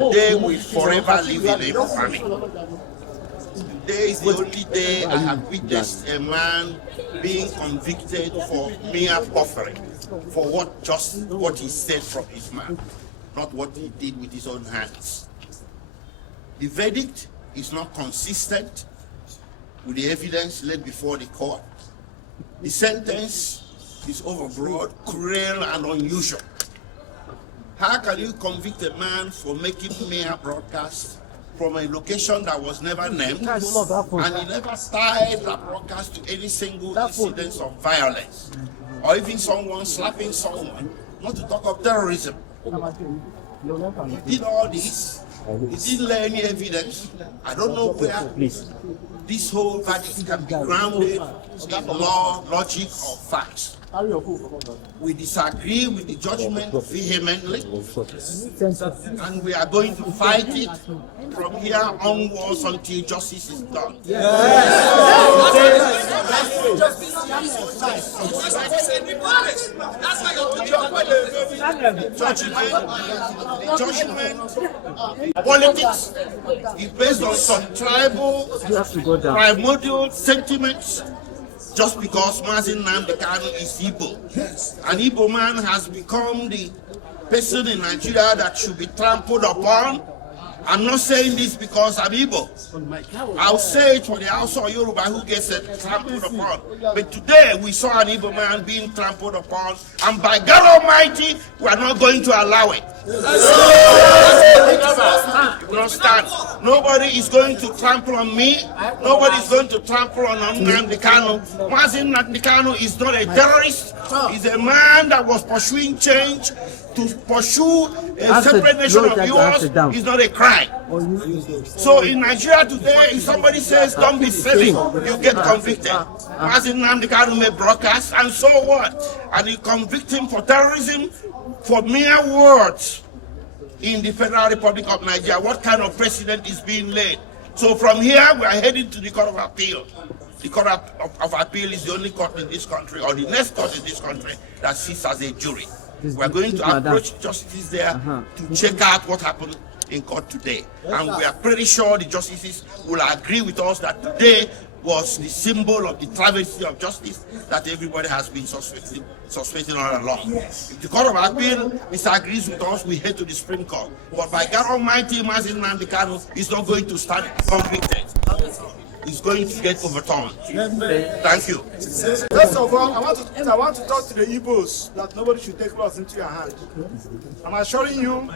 Today will forever live in infamy. Today is the only day I have witnessed a man being convicted for mere buffering, for what he said from his mouth, not what he did with his own hands. The verdict is not consistent with the evidence laid before the court. The sentence is overbroad, cruel, and unusual. How can you convict a man for making mere broadcasts from a location that was never named, and he never tied that broadcast to any single incident of violence, or even someone slapping someone, not to talk of terrorism? He did all this. He didn't lay any evidence. I don't know where this whole verdict can be grounded in law, logic, or facts. We disagree with the judgment vehemently, and we are going to fight it from here onwards until justice is done. Judgment, politics is based on some primordial sentiments. Just because Nnamdi Kanu is Igbo. An Igbo man has become the person in Nigeria that should be trampled upon. I'm not saying this because I'm Igbo. I'll say it for the House of Yoruba who gets trampled upon. But today we saw an Igbo man being trampled upon, and by God Almighty, we are not going to allow it. It will not stand. Nobody is going to trample on me. Nobody is going to trample on Nnamdi Kanu. Nnamdi Kanu is not a terrorist. He's a man that was pursuing change. To pursue a separate nation of yours is not a crime. So in Nigeria today, if somebody says don't be silly, you get convicted. Nnamdi Kanu may broadcast, and so what? And you convict him for terrorism for mere words in the Federal Republic of Nigeria. What kind of precedent is being laid? So from here, we are heading to the Court of Appeal. The Court of Appeal is the only court in this country, or the next court in this country, that sits as a jury. We are going to approach justices there to check out what happened in court today. And we are pretty sure the justices will agree with us that today was the symbol of the travesty of justice that everybody has been suspecting all along. If the Court of Appeal disagrees with us, we head to the Supreme Court. But by God Almighty, Nnamdi Kanu is not going to stand convicted. He's going to get overturned. Thank you. First of all, I want to talk to the Igbos that nobody should take laws into your hand. I'm assuring you,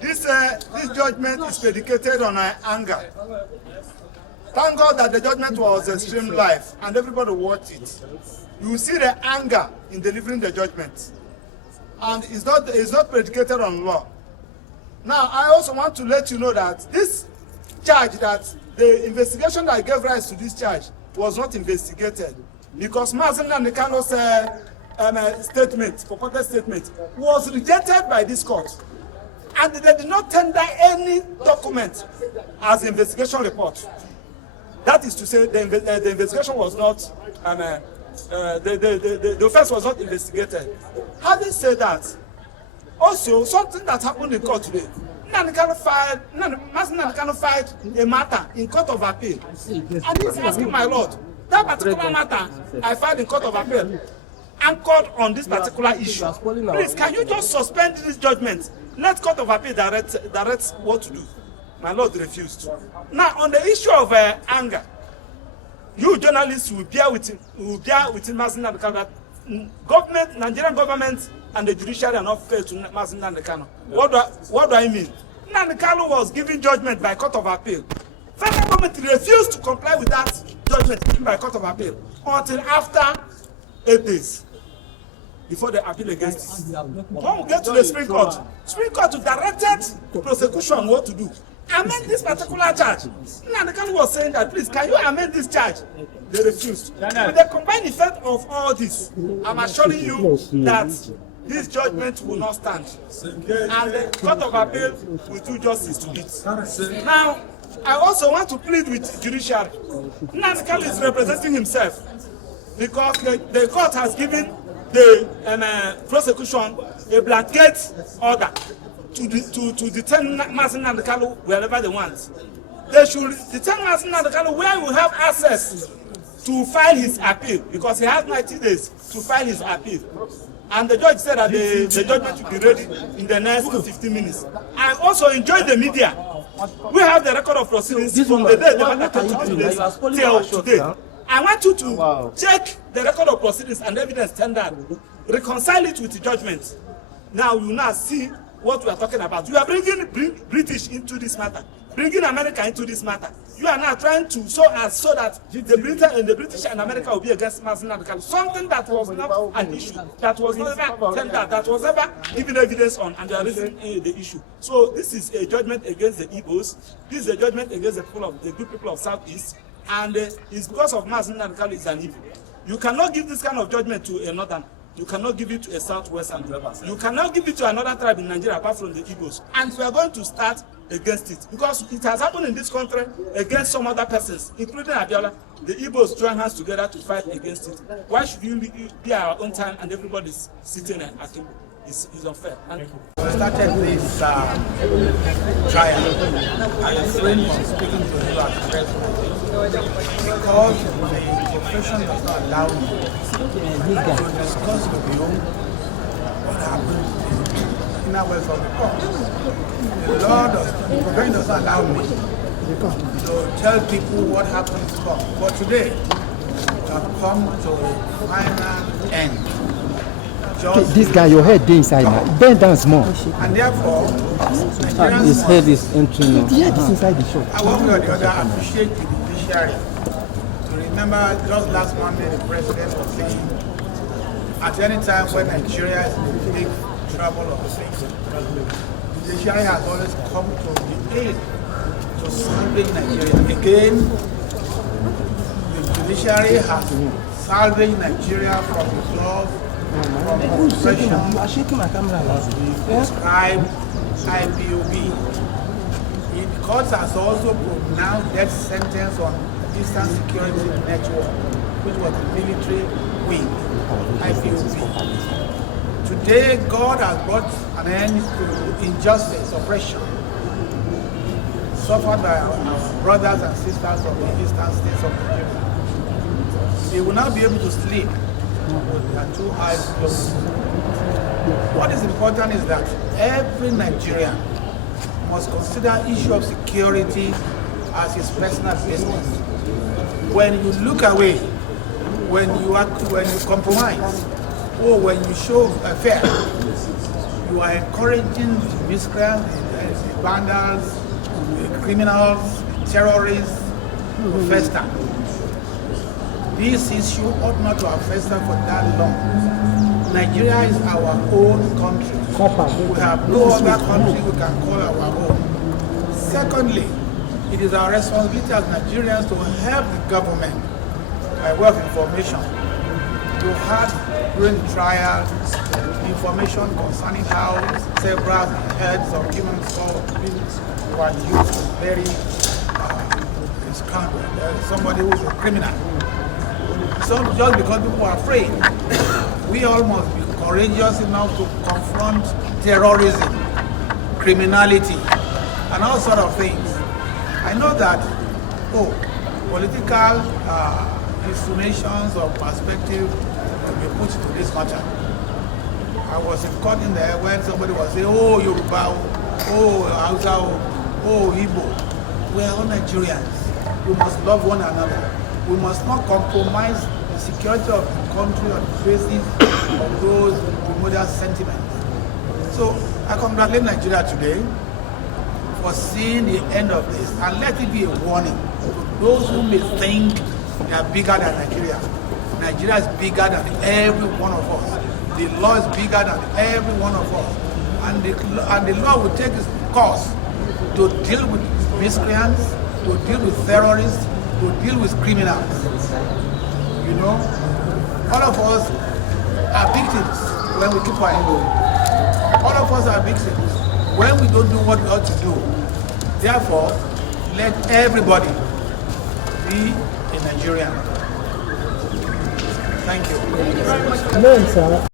this judgment is predicated on anger. Thank God that the judgment was streamed live and everybody watched it. You will see the anger in delivering the judgment, and it's not predicated on law. Now, I also want to let you know that this charge, that the investigation that gave rise to this charge was not investigated, because Nnamdi Kanu's statement, purported statement, was rejected by this court, and they did not tender any document as investigation report. That is to say, the investigation was not, the offense was not investigated. Having said that, also something that happened in court today, Nnamdi Kanu filed a matter in Court of Appeal, and he's asking, my lord, that particular matter I filed in Court of Appeal anchored on this particular issue. Please, can you just suspend this judgment? Let Court of Appeal direct what to do. My lord refused. Now, on the issue of anger, you journalists will bear with Nnamdi Kanu that government, Nigerian government, and the judiciary are not fair to Nnamdi Kanu. What do I mean? Nnamdi Kanu was given judgment by Court of Appeal. Federal government refused to comply with that judgment given by Court of Appeal until after 8 days before the appeal against it. When we get to the Supreme Court directed the prosecution what to do. Amend this particular charge. Nnamdi Kanu was saying that, please, can you amend this charge? They refused. With the combined effect of all this, I'm assuring you that this judgment will not stand, and the Court of Appeal will do justice to it. Now, I also want to plead with judiciary. Nnamdi Kanu is representing himself, because the court has given the prosecution a blanket order to detain Nnamdi Kanu wherever they want. They should detain Nnamdi Kanu where we have access to file his appeal, because he has 90 days to file his appeal. And the judge said that the judgment will be ready in the next 15 minutes. And also enjoy the media. We have the record of proceedings from the day the matter came to today till today. I want you to check the record of proceedings and evidence tendered, reconcile it with the judgment. Now you now see what we are talking about. You are bringing British into this matter, bringing America into this matter. You are now trying to so that the British and America will be against Nnamdi Kanu. Something that was not an issue, that was never tendered, that was never given evidence on, and they are raising the issue. So this is a judgment against the Igbos. This is a judgment against the good people of Southeast, and it's because of Nnamdi Kanu is an evil. You cannot give this kind of judgment to a northern. You cannot give it to a southwestern. You cannot give it to another tribe in Nigeria apart from the Igbos. And we are going to start against it, because it has happened in this country against some other persons, including Abiola. The Igbos join hands together to fight against it. Why should you be our own time and everybody's sitting and acting? It's unfair. We started this trial. I refrained from speaking to you at the press because the profession does not allow me to discuss with you what happened in our West of the court. The profession does not allow me to tell people what happened in court. But today, we have come to a final end. This guy, your head inside now. Bend down small. And therefore, his head is entering now. The head is inside the shop. I one way or the other appreciate the judiciary. To remember, just last Monday, the president was saying, at any time when Nigeria is in big trouble or things, the judiciary has always come to the aid to salvage Nigeria. Again, the judiciary has salvaged Nigeria from the laws, from oppression, prescribed IPOB. The court has also pronounced death sentence on Eastern Security Network, which was the military wing, IPOB. Today, God has brought an end to injustice, oppression, suffered by our brothers and sisters of the eastern states of Nigeria. They will not be able to sleep with their two eyes closed. What is important is that every Nigerian must consider issue of security as his personal business. When you look away, when you compromise, or when you show fear, you are encouraging the miscreants, the vandals, the criminals, the terrorists to fester. This issue ought not to have festered for that long. Nigeria is our own country. We have no other country we can call our own. Secondly, it is our responsibility as Nigerians to help the government by way of information. You had during the trial information concerning how several heads of human beings were used to bury somebody who is a criminal. So just because people are afraid, we all must be courageous enough to confront terrorism, criminality, and all sort of things. I know that, political insinuations or perspective will be put into this matter. I was in court in there when somebody was saying, oh, Yoruba, oh, Hausa, oh, Igbo. We are all Nigerians. We must love one another. We must not compromise the security of the country on the basis of those modern sentiments. So I congratulate Nigeria today for seeing the end of this, and let it be a warning to those who may think they are bigger than Nigeria. Nigeria is bigger than every one of us. The law is bigger than every one of us. And the law will take its course to deal with miscreants, to deal with terrorists, to deal with criminals. You know, all of us are victims when we keep quiet. All of us are victims when we don't do what we ought to do. Therefore, let everybody be a Nigerian. Thank you. No, sir.